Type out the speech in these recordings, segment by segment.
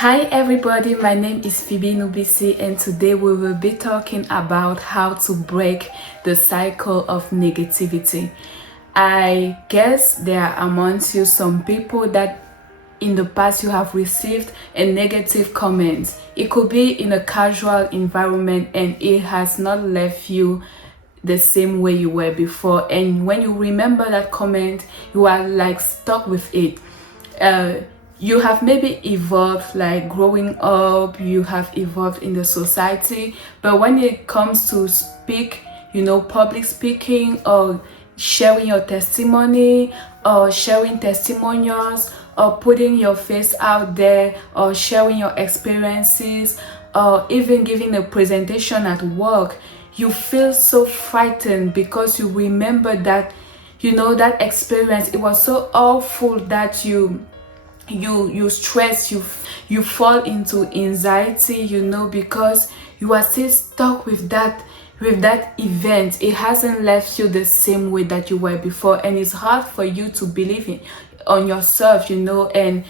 Hi everybody, my name is Phoebe and today we will be talking about how to break the cycle of negativity. I guess there are amongst you some people that in the past you have received a negative comment. It could be in a casual environment and it has not left you the same way you were before, and when you remember that comment you are like stuck with it. You have maybe evolved, like growing up, you have evolved in the society, but when it comes to speak, public speaking or sharing your testimony or sharing testimonials or putting your face out there or sharing your experiences or even giving a presentation at work, you feel so frightened because you remember that that experience, it was so awful that you stress, you fall into anxiety, because you are still stuck with that event. It hasn't left you the same way that you were before, and it's hard for you to believe on yourself, and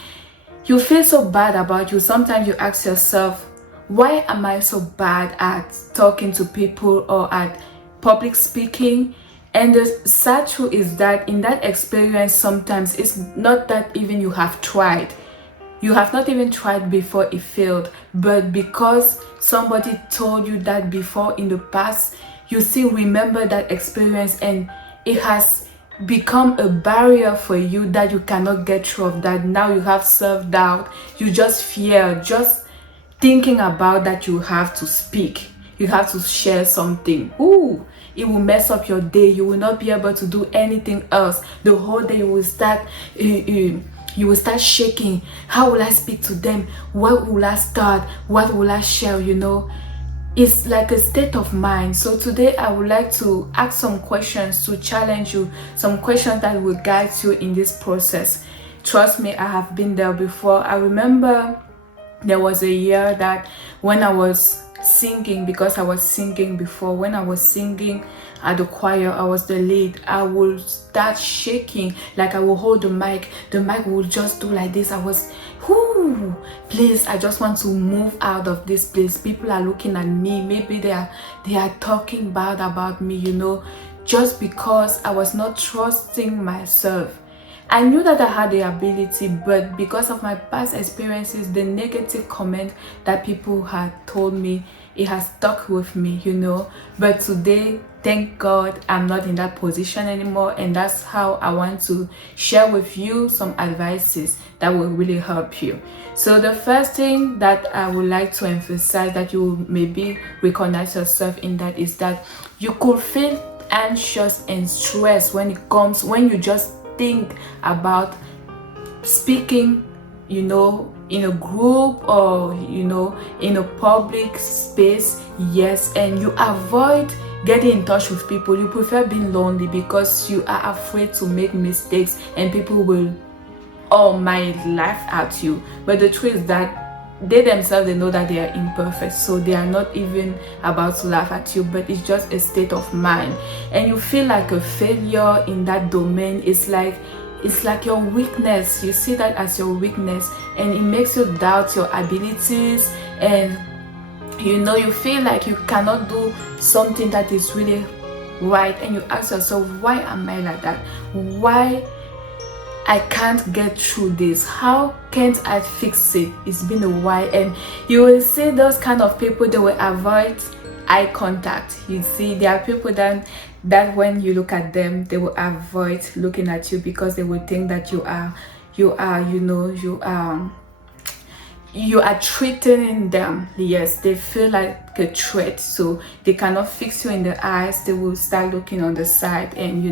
you feel so bad about you. Sometimes you ask yourself, why am I so bad at talking to people or at public speaking? And the sad truth is that in that experience, sometimes it's not that even you have tried. You have not even tried before it failed, but because somebody told you that before in the past, you still remember that experience, and it has become a barrier for you that you cannot get through of that. Now you have self-doubt, you just fear, just thinking about that you have to speak, you have to share something. Ooh, it will mess up your day. You will not be able to do anything else. The whole day you will start shaking. How will I speak to them? What will I start? What will I share? It's like a state of mind. So today I would like to ask some questions to challenge you, some questions that will guide you in this process. Trust me, I have been there before. I remember there was a year that when I was singing, because I was singing before, when I was singing at the choir, I was the lead, I would start shaking. Like I will hold the mic will just do like this. I was, please, I just want to move out of this place. People are looking at me, maybe they are talking bad about me, just because I was not trusting myself. I knew that I had the ability, but because of my past experiences, the negative comment that people had told me, it has stuck with me, But today, thank God, I'm not in that position anymore, and that's how I want to share with you some advices that will really help you. So the first thing that I would like to emphasize, that you maybe recognize yourself in, that is that you could feel anxious and stressed when you just think about speaking, in a group or in a public space. Yes, and you avoid getting in touch with people. You prefer being lonely because you are afraid to make mistakes and people will or might laugh at you. But the truth is that they themselves, they know that they are imperfect, so they are not even about to laugh at you, but it's just a state of mind, and you feel like a failure in that domain. It's like your weakness. You see that as your weakness, and it makes you doubt your abilities, and you feel like you cannot do something that is really right, and you ask yourself, why am I like that? Why I can't get through this? How can't I fix it? It's been a while. And you will see those kind of people, they will avoid eye contact. You see, there are people that when you look at them, they will avoid looking at you because they will think that you are threatening them. Yes, they feel like a threat, so they cannot fix you in the eyes. They will start looking on the side, and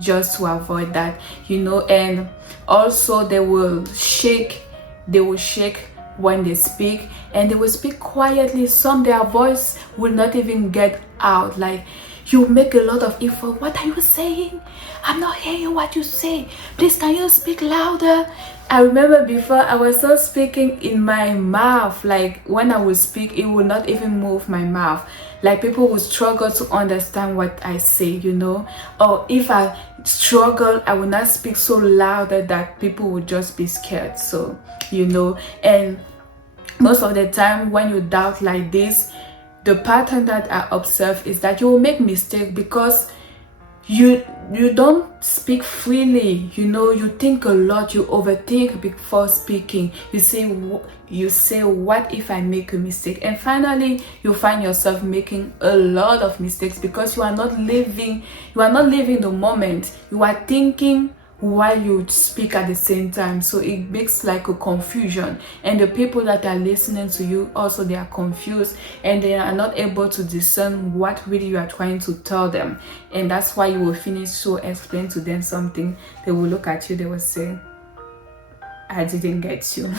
just to avoid that, and also they will shake when they speak, and they will speak quietly. Their voice will not even get out. Like, you make a lot of effort. What are you saying? I'm not hearing what you say. Please, can you speak louder? I remember before, I was so speaking in my mouth. Like, when I would speak, it would not even move my mouth. Like, people would struggle to understand what I say, or if I struggle, I would not speak so loud that people would just be scared. So, and most of the time when you doubt like this, the pattern that I observe is that you will make mistake because you don't speak freely. You think a lot, you overthink before speaking. You say what if I make a mistake, and finally you find yourself making a lot of mistakes because you are not living the moment. You are thinking while you speak at the same time, so it makes like a confusion, and the people that are listening to you also, they are confused and they are not able to discern what really you are trying to tell them. And that's why you will finish so explain to them something, they will look at you, they will say, I didn't get you.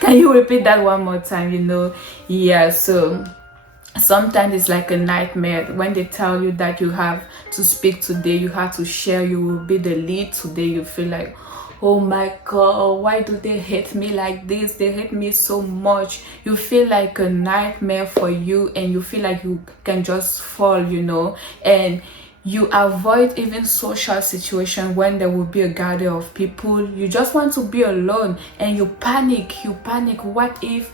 Can you repeat that one more time? Yeah, so sometimes it's like a nightmare when they tell you that you have to speak today, you have to share, you will be the lead today. You feel like, oh my god, why do they hate me like this? They hate me so much. You feel like a nightmare for you, and you feel like you can just fall, and you avoid even social situation when there will be a gathering of people. You just want to be alone, and you panic. What if?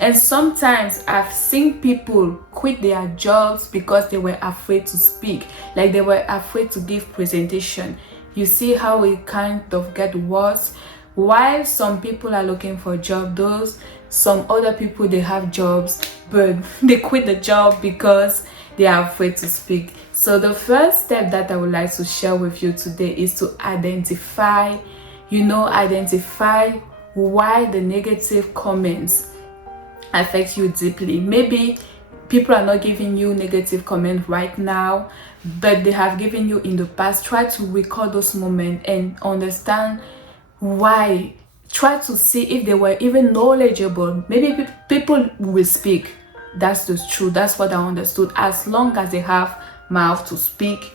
And sometimes I've seen people quit their jobs because they were afraid to speak, like they were afraid to give presentation. You see how it kind of get worse. While some people are looking for a job, some other people, they have jobs, but they quit the job because they are afraid to speak. So the first step that I would like to share with you today is to identify why the negative comments affect you deeply. Maybe people are not giving you negative comments right now, but they have given you in the past. Try to recall those moments and understand why. Try to see if they were even knowledgeable. Maybe people will speak. That's the truth. That's what I understood. As long as they have mouth to speak,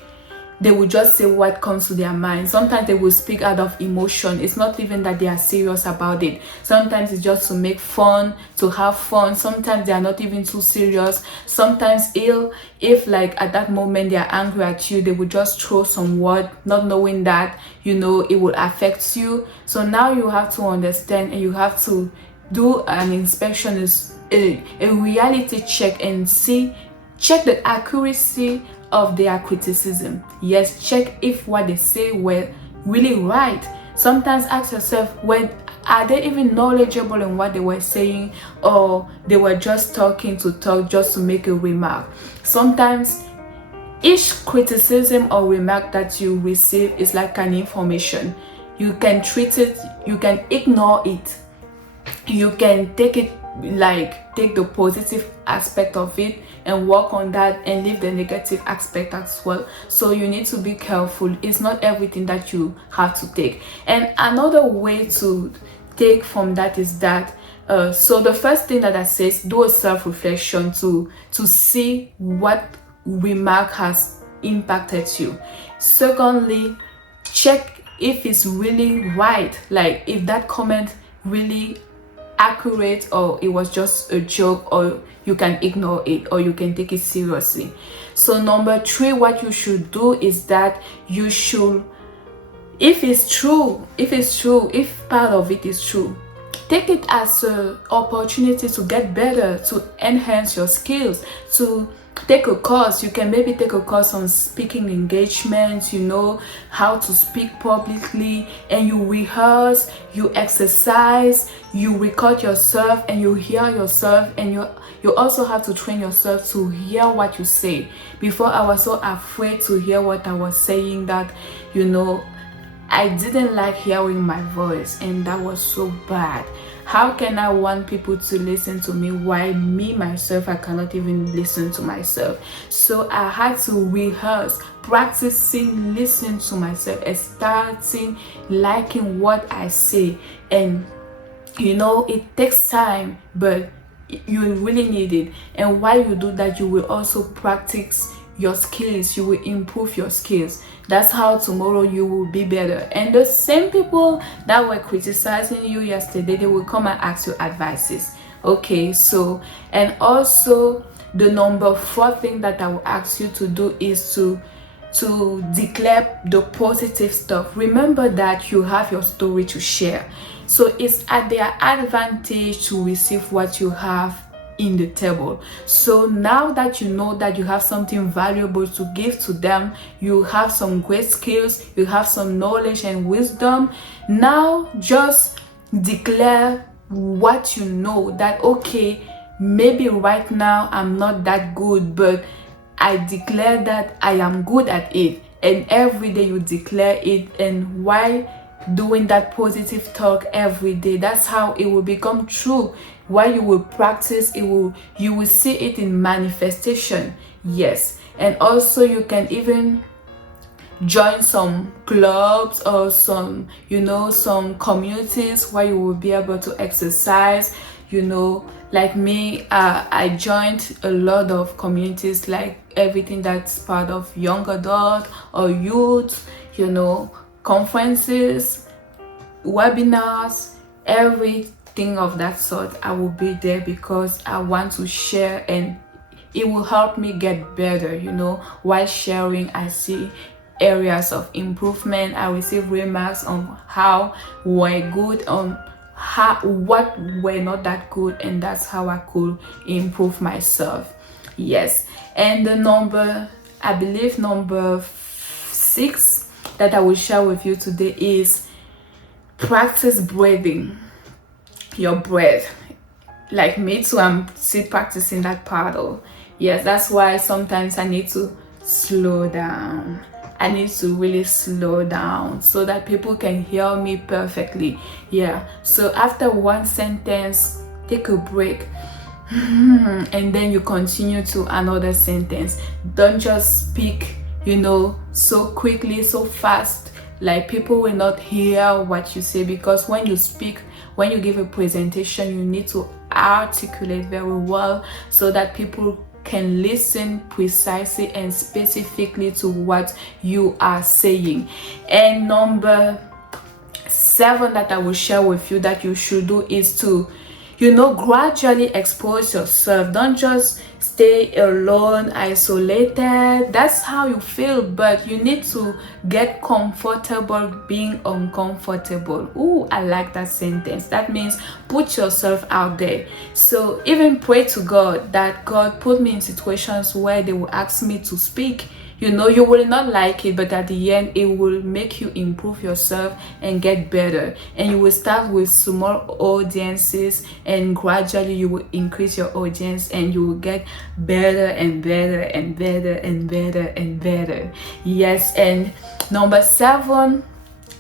they will just say what comes to their mind. Sometimes they will speak out of emotion. It's not even that they are serious about it. Sometimes it's just to make fun, to have fun. Sometimes they are not even too serious. Sometimes if like at that moment they are angry at you, they will just throw some word, not knowing that it will affect you. So now you have to understand, and you have to do an inspection, is a reality check, and check the accuracy of their criticism. Yes, check if what they say were really right. Sometimes ask yourself, are they even knowledgeable in what they were saying, or they were just talking to talk just to make a remark. Sometimes each criticism or remark that you receive is like an information. You can treat it, you can ignore it, you can take the positive aspect of it and work on that, and leave the negative aspect as well. So you need to be careful. It's not everything that you have to take. And another way to take from that is that so the first thing that I say is do a self-reflection to see what remark has impacted you. Secondly, check if it's really right, like if that comment really accurate, or it was just a joke, or you can ignore it, or you can take it seriously. So number 3, what you should do is that you should, if part of it is true, take it as an opportunity to get better, to enhance your skills, to take a course. You can maybe take a course on speaking engagements, how to speak publicly, and you rehearse, you exercise, you record yourself, and you hear yourself, and you also have to train yourself to hear what you say. Before, I was so afraid to hear what I was saying that I didn't like hearing my voice, and that was so bad. How can I want people to listen to me while me myself, I cannot even listen to myself? So I had to rehearse, practicing listening to myself, and starting liking what I say. And it takes time, but you really need it. And while you do that, you will also practice your skills, you will improve your skills. That's how tomorrow you will be better. And the same people that were criticizing you yesterday, they will come and ask you advices. Okay, so, and also the number 4 thing that I will ask you to do is to declare the positive stuff. Remember that you have your story to share. So it's at their advantage to receive what you have in the table. So now that you know that you have something valuable to give to them, you have some great skills, you have some knowledge and wisdom, now just declare what you know, that okay, maybe right now I'm not that good, but I declare that I am good at it. And every day you declare it, and while doing that positive talk every day, that's how it will become true. While you will practice, you will see it in manifestation. Yes. And also you can even join some clubs or some communities where you will be able to exercise. Like me, I joined a lot of communities, like everything that's part of young adult or youth, conferences, webinars, everything of that sort. I will be there because I want to share, and it will help me get better. While sharing, I see areas of improvement. I receive remarks on how we're good, on what were not that good, and that's how I could improve myself. Yes. And the number 6 that I will share with you today is practice breathing your breath. Like me too, I'm still practicing that part. Yes, that's why sometimes I need to slow down. I need to really slow down so that people can hear me perfectly. Yeah. So after one sentence, take a break. And then you continue to another sentence. Don't just speak, so quickly, so fast. Like people will not hear what you say, because when you speak, when you give a presentation, you need to articulate very well so that people can listen precisely and specifically to what you are saying. And number 7 that I will share with you that you should do is to gradually expose yourself. Don't just stay alone, isolated. That's how you feel, but you need to get comfortable being uncomfortable. Ooh, I like that sentence. That means put yourself out there. So even pray to God that God put me in situations where they will ask me to speak. You will not like it, but at the end, it will make you improve yourself and get better. And you will start with small audiences, and gradually you will increase your audience, and you will get better and better and better and better and better. Yes. And number 7,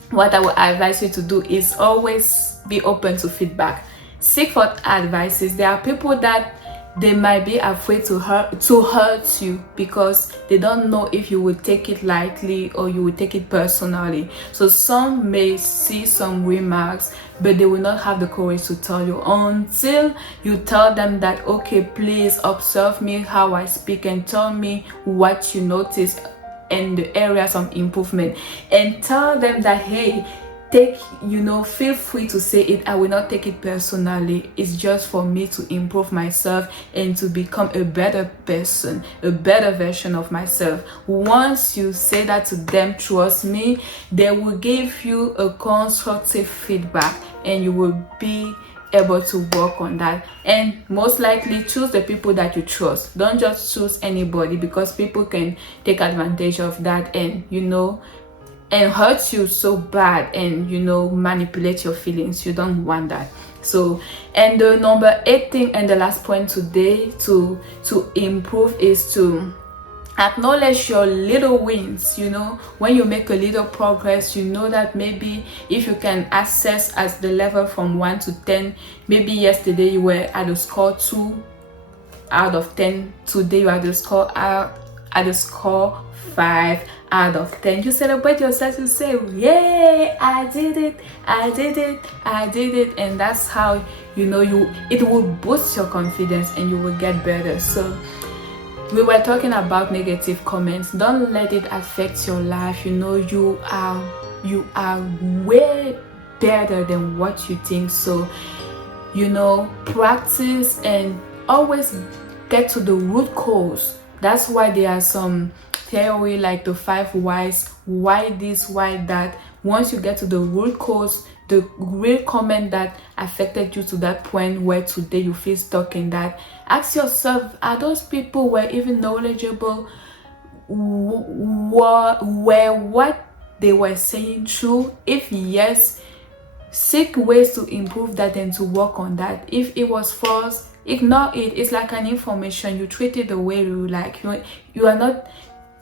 what I would advise you to do is always be open to feedback. Seek for advices. There are people that they might be afraid to hurt you because they don't know if you will take it lightly or you will take it personally. So some may see some remarks, but they will not have the courage to tell you until you tell them that, okay, please observe me how I speak and tell me what you notice and the areas of improvement, and tell them that, hey, feel free to say it. I will not take it personally. It's just for me to improve myself and to become a better person, a better version of myself. Once you say that to them, trust me, they will give you a constructive feedback, and you will be able to work on that. And most likely choose the people that you trust. Don't just choose anybody, because people can take advantage of that and and hurt you so bad, and manipulate your feelings. You don't want that. So, and the number 8 thing and the last point today to improve is to acknowledge your little wins. When you make a little progress, that maybe if you can assess as the level from 1 to 10, maybe yesterday you were at a score 2 out of 10, today you are at the score 5 out of 10. You celebrate yourself. You say, yay, I did it, and that's how it will boost your confidence and you will get better. So we were talking about negative comments. Don't let it affect your life. You are way better than what you think. So practice and always get to the root cause. That's why there are some theory like the 5 whys, why this, why that. Once you get to the root cause, the real comment that affected you to that point where today you feel stuck in that. Ask yourself, are those people were even knowledgeable? Were what they were saying true? If yes, seek ways to improve that and to work on that. If it was false, ignore it. It's like an information. You treat it the way you like. You are not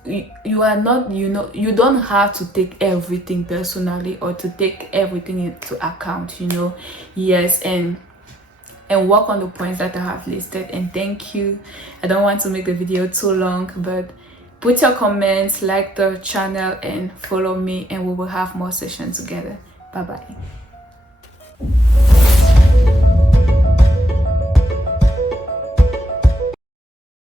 you don't have to take everything personally or to take everything into account, yes, and work on the points that I have listed. And thank you. I don't want to make the video too long, but put your comments, like the channel, and follow me, and we will have more sessions together. Bye bye.